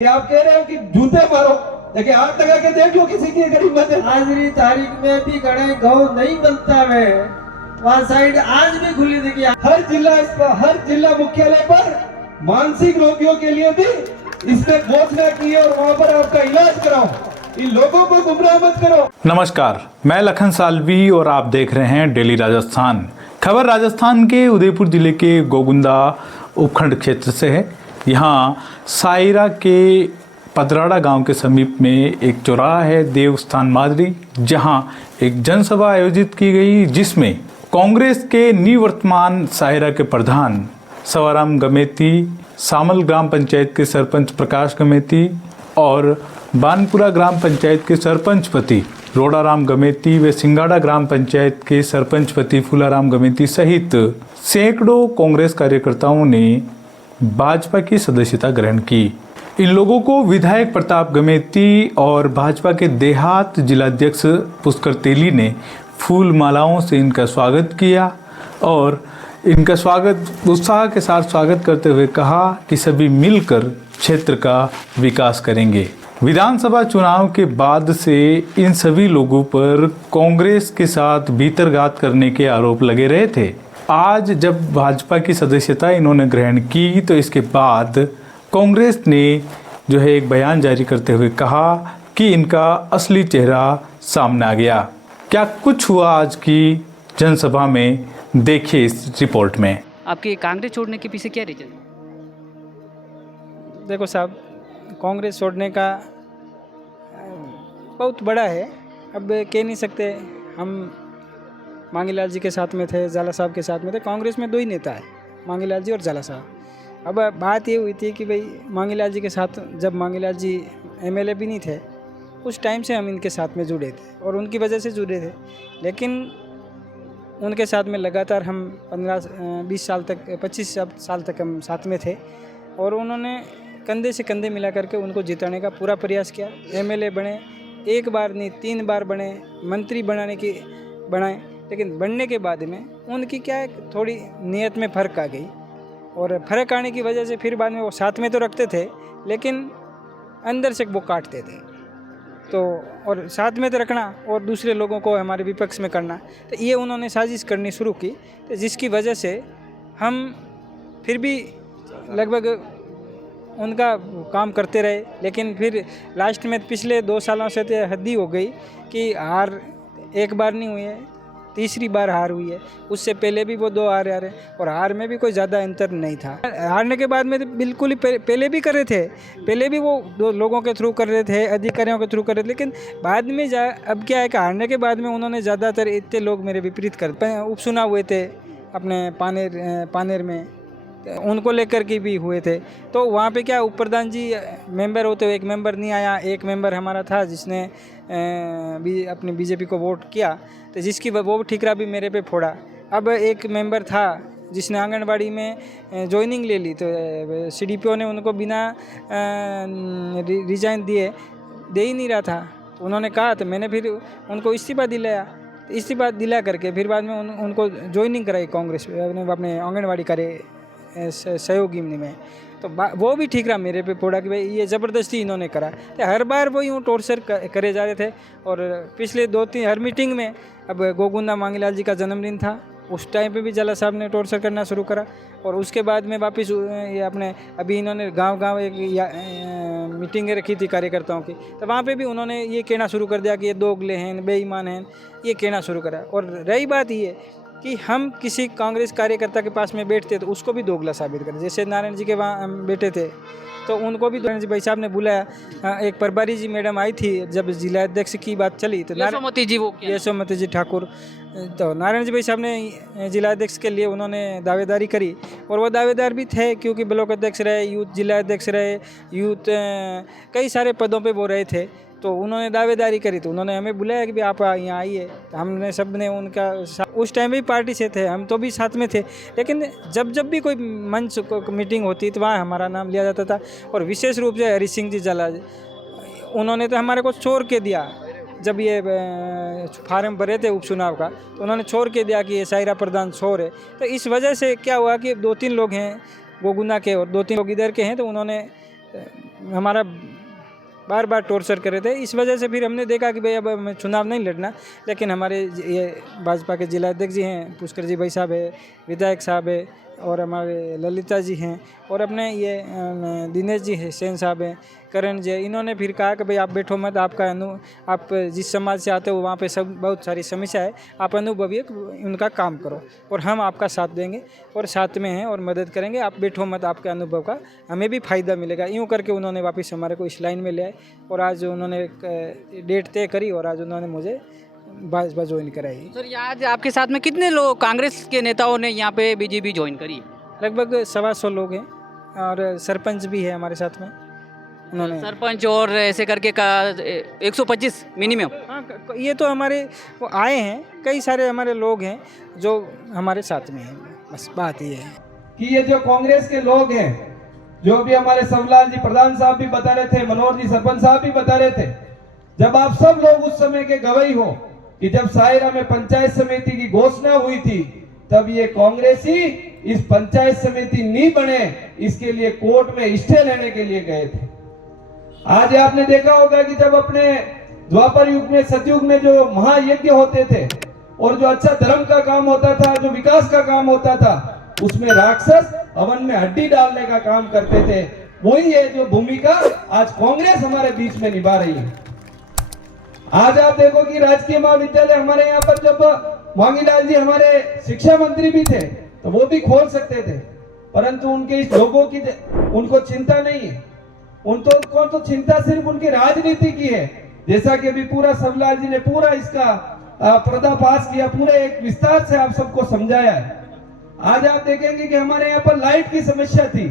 कि आप कह रहे हो कि जूते मारो, लेकिन हाथ लगा के देख लो किसी की अगर हिम्मत है। आज की तारीख में भी घड़े गाँव नहीं बनता है, वहाँ साइड आज भी खुली दिखी। हर जिला मुख्यालय पर मानसिक रोगियों के लिए भी इसने घोषणा की है और वहाँ पर आपका इलाज कराओ। इन लोगों को गुमराह मत करो। नमस्कार, मैं लखन सालवी और आप देख रहे हैं डेली राजस्थान। खबर राजस्थान के उदयपुर जिले के गोगुंदा उपखंड क्षेत्र से है। यहाँ सायरा के पदराड़ा गांव के समीप में एक चौराहा है देवस्थान मादरी, जहां एक जनसभा आयोजित की गई, जिसमें कांग्रेस के निवर्तमान सायरा के प्रधान सवाराम गमेती, सामल ग्राम पंचायत के सरपंच प्रकाश गमेती और बानपुरा ग्राम पंचायत के सरपंच पति रोडाराम गमेती व सिंगाड़ा ग्राम पंचायत के सरपंच पति फूलाराम गमेती सहित सैकड़ों कांग्रेस कार्यकर्ताओं ने भाजपा की सदस्यता ग्रहण की। इन लोगों को विधायक प्रताप गमेती और भाजपा के देहात जिलाध्यक्ष पुष्कर तेली ने फूल मालाओं से इनका स्वागत किया और इनका उत्साह के साथ स्वागत करते हुए कहा कि सभी मिलकर क्षेत्र का विकास करेंगे। विधानसभा चुनाव के बाद से इन सभी लोगों पर कांग्रेस के साथ भीतरघात करने के आरोप लगे रहे थे। आज जब भाजपा की सदस्यता इन्होंने ग्रहण की तो इसके बाद कांग्रेस ने जो है एक बयान जारी करते हुए कहा कि इनका असली चेहरा सामने आ गया। क्या कुछ हुआ आज की जनसभा में, देखिए इस रिपोर्ट में। आपके कांग्रेस छोड़ने के पीछे क्या रीजन? देखो साहब, कांग्रेस छोड़ने का बहुत बड़ा है। अब कह नहीं सकते। हम मांगीलाल जी के साथ में थे, जाला साहब के साथ में थे। कांग्रेस में दो ही नेता है, मांगीलाल जी और जाला साहब। अब बात ये हुई थी कि भाई मांगीलाल जी के साथ, जब मांगीलाल जी एमएलए भी नहीं थे, उस टाइम से हम इनके साथ में जुड़े थे और उनकी वजह से जुड़े थे। लेकिन उनके साथ में लगातार हम 15-20 साल तक, 25 साल तक हम साथ में थे और उन्होंने कंधे से कंधे मिला करके उनको जिताने का पूरा प्रयास किया। एमएलए बने, एक बार नहीं 3 बार बने, मंत्री बनाए। लेकिन बनने के बाद में उनकी क्या है, थोड़ी नीयत में फ़र्क आ गई और फ़र्क आने की वजह से फिर बाद में वो साथ में तो रखते थे लेकिन अंदर से वो काटते थे। तो और साथ में तो रखना और दूसरे लोगों को हमारे विपक्ष में करना, तो ये उन्होंने साजिश करनी शुरू की, तो जिसकी वजह से हम फिर भी लगभग उनका काम करते रहे। लेकिन फिर लास्ट में पिछले 2 सालों से तो हद ही हो गई कि हार एक बार नहीं हुई है, तीसरी बार हार हुई है। उससे पहले भी वो 2 हार आ रहे और हार में भी कोई ज़्यादा अंतर नहीं था। हारने के बाद में तो बिल्कुल ही पहले भी कर रहे थे, पहले भी वो 2 लोगों के थ्रू कर रहे थे, अधिकारियों के थ्रू कर रहे थे। लेकिन बाद में अब क्या है कि हारने के बाद में उन्होंने ज़्यादातर इतने लोग मेरे विपरीत कर उपचुनाव हुए थे अपने पानेर में, उनको लेकर के भी हुए थे। तो वहाँ पे क्या उपप्रधान जी मेंबर होते हुए एक मेंबर नहीं आया। एक मेंबर हमारा था जिसने अपनी बीजेपी को वोट किया, तो जिसकी वो ठीकरा भी मेरे पे फोड़ा। अब एक मेंबर था जिसने आंगनबाड़ी में ज्वाइनिंग ले ली, तो सीडीपीओ ने उनको बिना रिजाइन दे ही नहीं रहा था। तो उन्होंने कहा, तो मैंने फिर उनको इस्तीफा दिला करके फिर बाद में उनको ज्वाइनिंग कराई कांग्रेस अपने आंगनबाड़ी कार्य सहयोगी में। तो वो भी ठीक रहा मेरे पे फोड़ा कि भाई ये ज़बरदस्ती इन्होंने करा। तो हर बार वो यूँ टॉर्चर करे जा रहे थे। और पिछले 2-3 हर मीटिंग में, अब गोगुंदा मांगीलाल जी का जन्मदिन था, उस टाइम पे भी जाला साहब ने टॉर्चर करना शुरू करा। और उसके बाद में वापस ये अपने अभी इन्होंने गांव एक मीटिंगें रखी थी कार्यकर्ताओं की, तो वहाँ पे भी उन्होंने ये कहना शुरू कर दिया कि ये दोगले हैं, बेईमान हैं, ये कहना शुरू करा। और रही बात ये कि हम किसी कांग्रेस कार्यकर्ता के पास में बैठते तो उसको भी दोगला साबित करें। जैसे नारायण जी के वहाँ हम बैठे थे तो उनको भी नारायण जी भाई साहब ने बुलाया। एक परबारी जी मैडम आई थी, जब जिला अध्यक्ष की बात चली तो यशोमती जी ठाकुर, तो नारायण जी भाई साहब ने जिला अध्यक्ष के लिए उन्होंने दावेदारी करी और वो दावेदार भी थे, क्योंकि ब्लॉक अध्यक्ष रहे, यूथ जिला अध्यक्ष रहे, यूथ कई सारे पदों पे वो रहे थे। तो उन्होंने दावेदारी करी, तो उन्होंने हमें बुलाया कि भाई आप यहाँ आइए। तो हमने सब ने उनका, उस टाइम भी पार्टी से थे, हम तो भी साथ में थे। लेकिन जब भी कोई मंच मीटिंग होती तो वहाँ हमारा नाम लिया जाता था। और विशेष रूप से हरी सिंह जी जाला, उन्होंने तो हमारे को छोड़ के दिया। जब ये फार्म भरे थे उपचुनाव का, तो उन्होंने छोड़ के दिया कि ये सायरा प्रधान छोर है। तो इस वजह से क्या हुआ कि 2-3 लोग हैं गोगुंदा के और 2-3 लोग इधर के हैं, तो उन्होंने हमारा बार बार टॉर्चर कर रहे थे। इस वजह से फिर हमने देखा कि भाई अब हमें चुनाव नहीं लड़ना, लेकिन हमारे ये भाजपा के जिला अध्यक्ष जी हैं, पुष्कर जी भाई साहब है, विधायक साहब है, और हमारे ललिता जी हैं, और अपने ये दिनेश जी हैं, सेन साहब हैं, करण जी, इन्होंने फिर कहा कि भाई आप बैठो मत, आप जिस समाज से आते हो वहाँ पे सब बहुत सारी समस्या है, आप अनुभवी उनका काम करो और हम आपका साथ देंगे और साथ में हैं और मदद करेंगे, आप बैठो मत, आपके अनुभव का हमें भी फ़ायदा मिलेगा। यूँ करके उन्होंने वापस हमारे को इस लाइन में ले आए और आज उन्होंने एक डेट तय करी और आज उन्होंने मुझे भाजपा ज्वाइन कराई। सर आज आपके साथ में कितने लोग कांग्रेस के नेताओं ने यहाँ पे बीजेपी ज्वाइन करी? लगभग 125 लोग हैं और सरपंच भी है हमारे साथ में। उन्होंने सरपंच और ऐसे करके का 125 मिनिमम। हाँ, ये तो हमारे वो आए हैं, कई सारे हमारे लोग हैं जो हमारे साथ में हैं, बस बात ये है कि ये जो कांग्रेस के लोग हैं, जो भी हमारे सवलाल जी प्रधान साहब भी बता रहे थे, मनोहर जी सरपंच साहब भी बता रहे थे, जब आप सब लोग उस समय के गवाही हो कि जब सायरा में पंचायत समिति की घोषणा हुई थी, तब ये कांग्रेस ही इस पंचायत समिति नहीं बने, इसके लिए कोर्ट में स्टे लेने के लिए गए थे। आज आपने देखा होगा कि जब अपने द्वापर युग में, सतयुग में जो महायज्ञ होते थे और जो अच्छा धर्म का काम होता था, जो विकास का काम होता था, उसमें राक्षस हवन में हड्डी डालने का काम करते थे। वही है जो भूमिका आज कांग्रेस हमारे बीच में निभा रही है। आज आप देखो कि राजकीय महाविद्यालय हमारे यहाँ पर जब मांगीलाल जी हमारे शिक्षा मंत्री भी थे तो वो भी खोल सकते थे, परंतु उनके इस लोगों की उनको चिंता नहीं है। उनको तो चिंता सिर्फ उनकी राजनीति की है, जैसा कि अभी पूरा सवलाल जी ने पूरा इसका पर्दाफाश किया, पूरे एक विस्तार से आप सबको समझाया है। आज आप देखेंगे कि हमारे यहाँ पर लाइट की समस्या थी,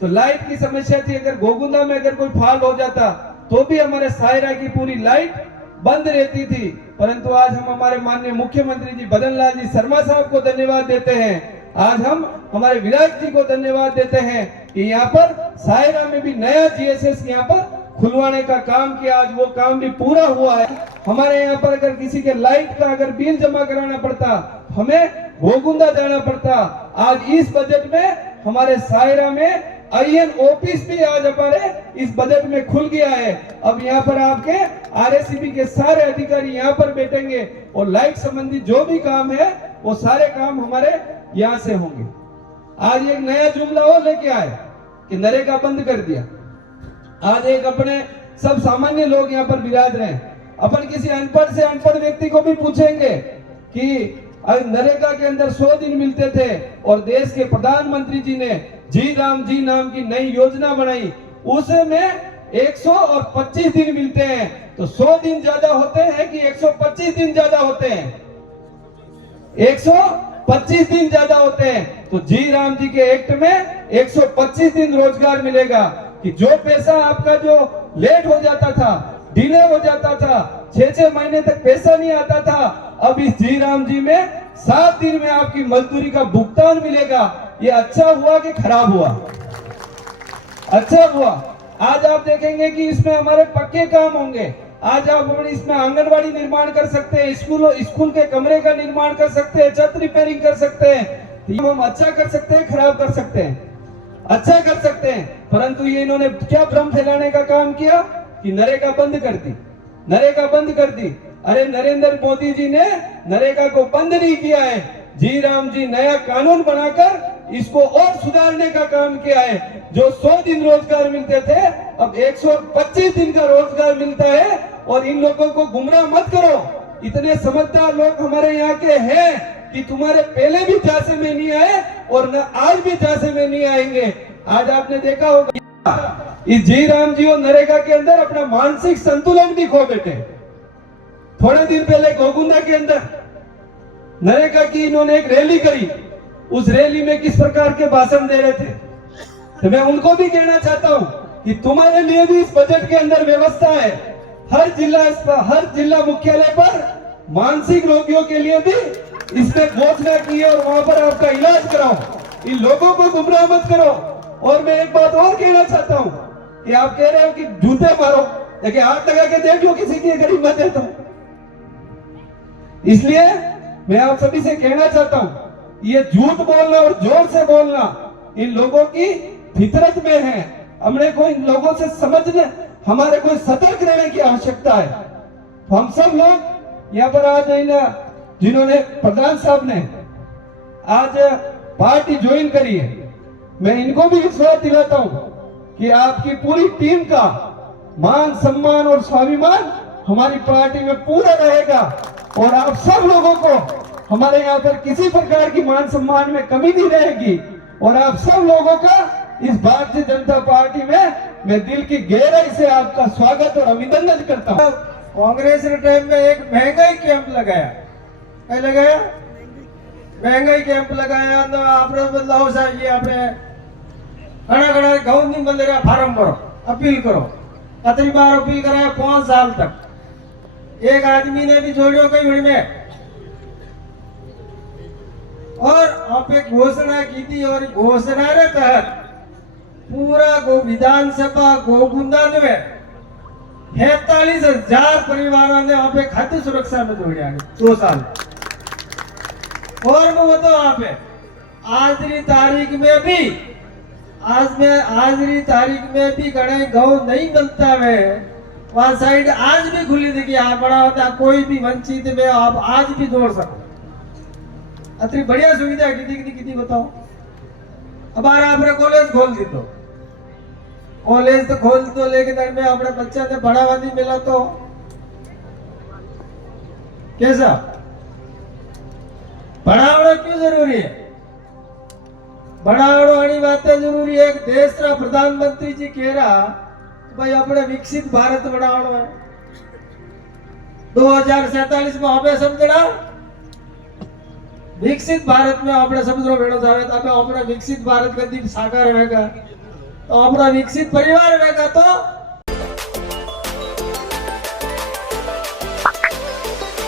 तो लाइट की समस्या थी, अगर गोगुंदा में अगर कोई फाल हो जाता तो भी हमारे सायरा की पूरी लाइट बंद रहती थी, परंतु आज हम हमारे माननीय मुख्यमंत्री जी बदन लाल जी शर्मा साहब को धन्यवाद देते हैं। आज हम हमारे विधायक जी को धन्यवाद देते हैं कि यहाँ पर सायरा में भी नया जीएसएस यहाँ पर खुलवाने का काम किया, आज वो काम भी पूरा हुआ है। हमारे यहाँ पर अगर किसी के लाइट का अगर बिल जमा कराना पड़ता, हमें गोगुंदा जाना पड़ता, आज इस बजट में हमारे सायरा में आईएन ऑफिस भी आज हमारे इस बजट में खुल गया है। अब यहाँ पर आपके आरएससीबी के सारे अधिकारी यहाँ पर बैठेंगे और लाइट संबंधी जो भी काम है वो सारे काम हमारे यहाँ से होंगे। आज एक नया जुमला और लेके आए कि नरेगा बंद कर दिया। आज एक अपने सब सामान्य लोग यहाँ पर विराज रहे हैं, अपन किसी अनपढ़ से अनपढ़ व्यक्ति को भी पूछेंगे कि नरेगा के अंदर 100 दिन मिलते थे और देश के प्रधानमंत्री जी ने जी राम जी नाम की नई योजना बनाई, उसमें 125 दिन मिलते हैं, तो 100 दिन ज्यादा होते हैं कि 125 दिन ज्यादा होते हैं? 125 दिन ज्यादा होते हैं। तो जी राम जी के एक्ट में 125 दिन रोजगार मिलेगा कि जो पैसा आपका जो लेट हो जाता था, डिले हो जाता था, 6-6 महीने तक पैसा नहीं आता था, अब इस जी राम जी में 7 दिन में आपकी मजदूरी का भुगतान मिलेगा। ये अच्छा हुआ कि खराब हुआ? अच्छा हुआ। आज आप देखेंगे कि इसमें हमारे पक्के काम होंगे। आज आप इसमें आंगनवाड़ी निर्माण कर सकते हैं, स्कूल के कमरे का निर्माण कर सकते हैं, छत रिपेयरिंग कर सकते हैं। हम अच्छा कर सकते हैं, खराब कर सकते हैं? अच्छा कर सकते हैं, परंतु ये इन्होंने क्या भ्रम फैलाने का काम किया कि नरेगा बंद कर दी, नरेगा बंद कर दी। अरे नरेंद्र मोदी जी ने नरेगा को बंद नहीं किया है, जी राम जी नया कानून बनाकर इसको और सुधारने का काम किया है। जो 100 दिन रोजगार मिलते थे, अब 125 दिन का रोजगार मिलता है। और इन लोगों को गुमराह मत करो, इतने समझदार लोग हमारे यहाँ के हैं कि तुम्हारे पहले भी झांसे में नहीं आए और न आज भी झांसे में नहीं आएंगे। आज आपने देखा होगा इस जी राम जी और नरेगा के अंदर अपना मानसिक संतुलन भी खो बैठे। थोड़े दिन पहले गोगुंदा के अंदर नरेगा की इन्होंने एक रैली करी, उस रैली में किस प्रकार के भाषण दे रहे थे। तो मैं उनको भी कहना चाहता हूं कि तुम्हारे लिए भी इस बजट के अंदर व्यवस्था है, हर जिला मुख्यालय पर मानसिक रोगियों के लिए भी इसने घोषणा की है और वहां पर आपका इलाज कराओ। इन लोगों को गुमराह मत करो। और मैं एक बात और कहना चाहता हूं कि आप कह रहे हो कि जूते मारो, लेकिन हाथ लगा के देख लो किसी की अगर हिम्मत है तो। इसलिए मैं आप सभी से कहना चाहता हूं, ये झूठ बोलना और जोर से बोलना इन लोगों की फितरत में है। हमने कोई लोगों से समझने, हमारे कोई सतर्क रहने की आवश्यकता है। तो हम सब लोग यहाँ पर आज जिन्होंने प्रधान साहब ने आज पार्टी ज्वाइन करी है, मैं इनको भी विश्वास दिलाता हूँ कि आपकी पूरी टीम का मान सम्मान और स्वाभिमान हमारी पार्टी में पूरा रहेगा और आप सब लोगों को हमारे यहाँ पर किसी प्रकार की मान सम्मान में कमी नहीं रहेगी और आप सब लोगों का इस भारतीय जनता पार्टी में मैं दिल की गहराई से आपका स्वागत और अभिनंदन करता हूँ। कांग्रेस के टाइम में एक महंगाई कैंप लगाया, क्या लगाया? महंगाई कैंप लगाया तो आपने बदलाव चाहिए, आपने घना घना गाँव नहीं बंद रहा, फार्म भरो, अपील करो। कितनी बार अपील कराया? 5 साल तक एक आदमी ने भी छोड़ो कई भीड़ में। और आप एक घोषणा की थी और घोषणा के तहत पूरा विधानसभा गोगुंदा में 43,000 परिवारों ने वहां पे खाद्य सुरक्षा में जोड़ा 2 साल। और मैं बताऊं वहां पे आज की तारीख में भी गणे गाँव नहीं बनता है, वहां साइड आज भी खुली थी कि आप बड़ा होता कोई भी वंचित में आप आज भी जोड़ सको। अतरी बढ़िया सुविधा कितनी बताओ। अब आपने कॉलेज खोल दी तो कॉलेज तो खोल दो, लेकिन में अपने बच्चा ने बढ़ावा नहीं मिला तो कैसा? बढ़ावना क्यों जरूरी है? बढ़ावनी बात जरूरी है। एक देश का प्रधानमंत्री जी कह रहा भाई अपने विकसित भारत बनाना है 2047 में हमें समझना विकसित भारत में अपने समझो भेड़ो जावे तो अपना विकसित भारत का दीप साकार रहेगा, तो अपना विकसित परिवार रहेगा तो